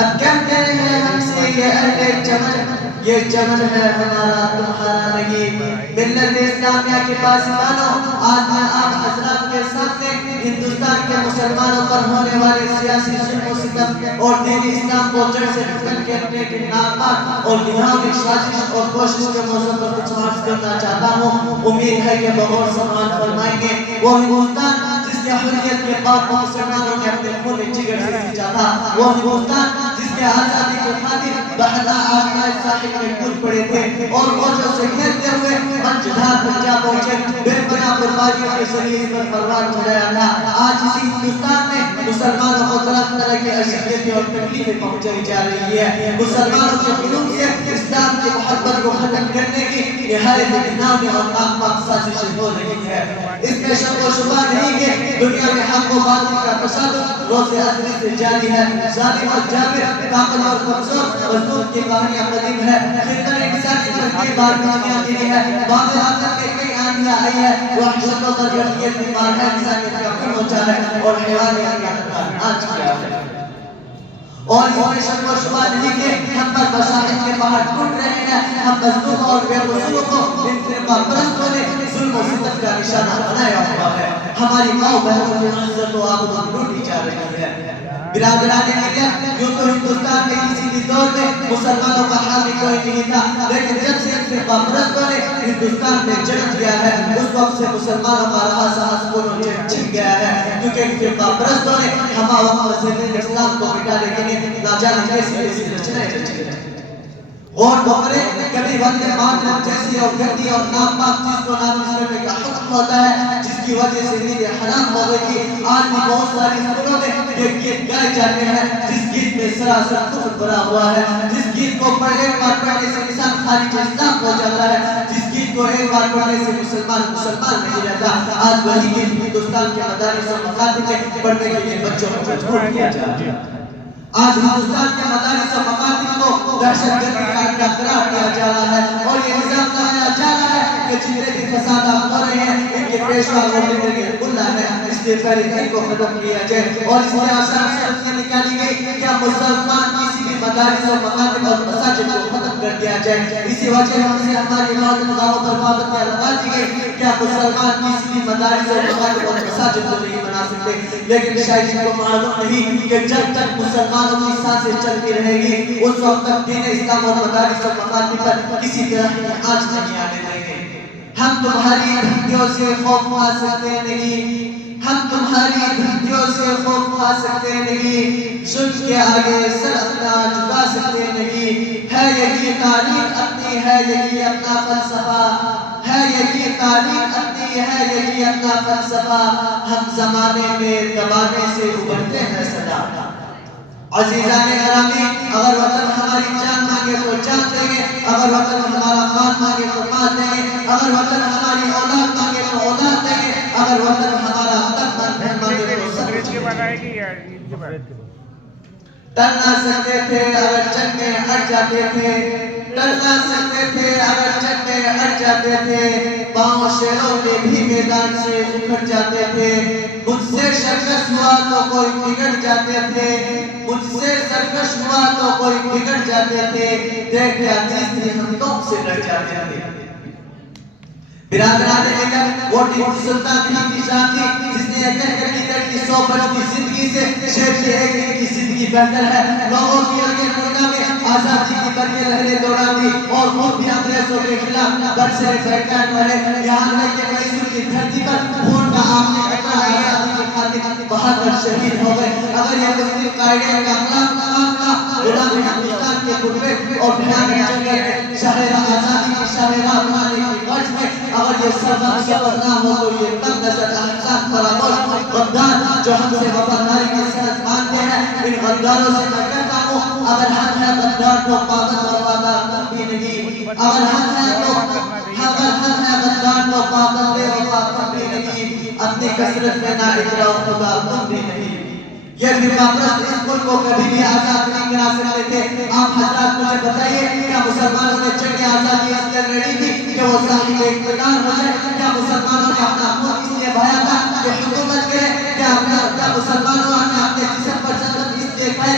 اب کہتے ہیں ہم سے یہ اہل چمن، یہ چمن ہے ہمارا تمہارا نہیں۔ ملت اسلامیہ کے پاسبانوں، آج میں آپ حضرات کے سامنے ہندوستان کے مسلمانوں پر ہونے والے سیاسی ظلم و ستم اور دین اسلام کو جڑ سے ختم کرنے کے ناکام اور گناہوں سازش اور کوشش کے موضوع پر کچھ عرض کرنا چاہتا ہوں۔ امید ہے کہ بغور سماعت فرمائیں گے۔ وہ ہندوستان جس کے حریت کے بعد مسلمانوں نے اپنے خون جگر سے سینچا تھا، وہ ہندوستان جس کے آزادی کے خاطر بحرہ آسمان ساحل میں کود پڑے تھے اور موجوں سے کھیلتے ہوئے منجدھار پر جا پہنچے، بے پناہ قربانیوں کے ذریعے اس پر پروان چڑھایا تھا۔ آج اسی ہندوستان میں مسلمانوں کو طرح طرح کی اذیتیں اور تکلیفیں پہنچائی جا رہی ہے۔ مسلمانوں کے قلوب سے اسلام کی محبت کو ختم کرنے کی نہایت گناہوں اور ناپاک سازشیں ہو رہی ہے۔ اس میں شک و شبہ نہیں کہ دنیا میں حق و باطل کا تصادم روز ازلی سے جاری ہے۔ ظالم اور جابر، کامل اور کمزور، مظلوم کی کہانیاں قدیم ہے۔ خدمت انسانی پر کئی بار دنیا گری ہے، بعض آخر میں کئی آنیاں آئی ہے۔ وحشت و ذریعیت بیمار ہے، انسانیت کا خون ہوتا ہے اور حیوانیت کا آج کیا ہے۔ اور اس میں شک و شبہ نہیں کہ ہم پر مصائب کے پہاڑ ٹوٹ رہے ہیں۔ ہم مظلوم اور بے قصوروں کو ان فرقہ پرستوں نے ظلم و ستم کا نشانہ بنایا ہوا ہے۔ ہماری ماں بہنوں کی عزت و آبرو لوٹی جا رہی ہے۔ برادران ملت، یوں تو ہندوستان میں کسی بھی دور میں مسلمانوں کا حامی کوئی نہیں تھا، لیکن جب سے ان فرقہ پرستوں نے ہندوستان میں جنم کیا ہے، اس وقت سے مسلمانوں کا رہا سہا سکون و چین چھن گیا ہے، کیونکہ ان فرقہ پرستوں نے ہما وقت مسجد اسلام کو مٹانے کے لیے نہ جانے کیسی کیسی رچنائیں رچی ہیں۔ غور بکرے کبھی وندے ماترم جیسی اور گندی اور ناپاک چیز کو نافذ کرنے کا حکم ہوتا ہے، جس کی وجہ سے نیندیں حرام ہو گئی تھی۔ آج بھی بہت ساری سکولوں میں یہ گیت گائے جاتے ہیں، جس گیت میں سراسر کفر بھرا ہوا ہے، جس گیت کو ایک بار پڑھنے سے انسان خارج اسلام ہو جاتا ہے، جس گیت کو ایک بار پڑھنے سے مسلمان نہیں رہتا۔ آج وہی گیت ہندوستان کے مدارس اور مکاتب میں پڑھنے کے لیے بچوں کو مجبور کیا جا رہا ہے۔ آج ہندوستان کے مدارس و مکاتب کو دہشت گردی کا اڈہ قرار دیا جا رہا ہے اور یہ نظام بنایا جا رہا ہے کہ جتنے بھی فسادات ہو رہے ہیں ان کے پیشوا اور زندگی اللہ ہے، اس لیے پہلے ان کو ختم کیا جائے۔ اور اس میں آسان صورت یہ نکالی گئی کہ مسلمان کسی بھی مدارس و مکاتب اور مساجد کو ختم کر دیا جائے۔ اسی وجہ سے ہماری معلومات پر پابندیاں لگا دی گئی کہ مسلمان کسی بھی مدارس و مکاتب اور مساجد کو نہیں بنا سکتے، لیکن شاید ان کو معلوم نہیں کہ جب تک مسلمانوں کی سانسیں چلتی رہے گی اس وقت تک دین اسلام اور مدارس و مکاتب پر کسی طرح کی آنچ نہیں آنے دیں گے۔ ہم تمہاری دھمکیوں سے خوف کھا سکتے نہیں، ہم تمہاری دھمکیوں سے خوف کھا سکتے نہیں، ظلم کے آگے سر اپنا جھکا سکتے نہیں۔ ہے یہی تاریخ اپنی، ہے یہی اپنا فلسفہ، ہے یہی تاریخ اپنی، ہے یہی اپنا فلسفہ، ہم زمانے میں دبانے سے ابھرتے ہیں سدا۔ عزیزان گرامی، اگر وطن ہماری جان مانگے تو جان دیں گے، اگر وطن ہمارا مال مانگے تو مال دیں گے، اگر وطن ہماری اولاد مانگے تو اولاد دیں گے، اگر وطن ہمارا تن من دھن مانگے تو سب کچھ دیں گے۔ ڈر نہ سکتے تھے اگر جنگ میں ہٹ جاتے تھے، ڈر نہ سکتے تھے اگر جنگ میں ہٹ جاتے تھے، پاؤں شیروں کے بھی میدان سے اکھڑ جاتے تھے۔ مجھ سے شرکش ہوا تو کوئی بگڑ جاتے تھے، مجھ سے سرکش ہوا تو کوئی بگڑ جاتے تھے، دیکھ عزیز تھی ہم تم سے لڑ جاتے تھے۔ برادران ملت، وہ ٹیپو سلطان کی شان تھی جس نے یہ کہہ کر کی تھی 100 برس کی زندگی سے شیر سے ایک دن کی زندگی بہتر ہے۔ لوگوں کی آگے ملکہ میں آزادی کی برقی لہریں دوڑا دی اور خود بھی انگریزوں کے خلاف برسے بیٹھان بڑھے، یہاں تک کہ میسور کی دھرتی پر خون کا آخری قطرہ آزادی کی خاطر بہادر شہید ہو گئے۔ اگر یہ مسلم قائدین کا معاملہ غلام ہندوستان کے قربے اور بھیانی جنگیں شاہراہ آزادی کی شاہراہ بنانے کی غرض میں اگر یہ سرغم سفر نہ ہو تو یہ کم نظر احسان فراموش غدار جو ہم سے وفاداری کے ساتھ مانتے ہیں، ان غداروں سے میں کہتا ہوں اگر حق ہے غدار تو پابند وفادار تم بھی نہیں، اگر حق ہے غدار تو پابند وفا تم بھی نہیں، اپنی کثرت میں نہ اتراؤ خدا تم بھی نہیں۔ یہ فرقہ پرست اس ملک کو کبھی بھی آزاد نہیں کرا سکتے تھے۔ آپ حضرات مجھے بتائیے کیا مسلمانوں نے جنگ آزادی اس لیے لڑی تھی کہ وہ صاحب اقتدار ہو جائے؟ کیا مسلمانوں نے اپنا خون اس لیے بہایا تھا کہ حکومت کرے؟ کیا مسلمانوں نے اپنے جسم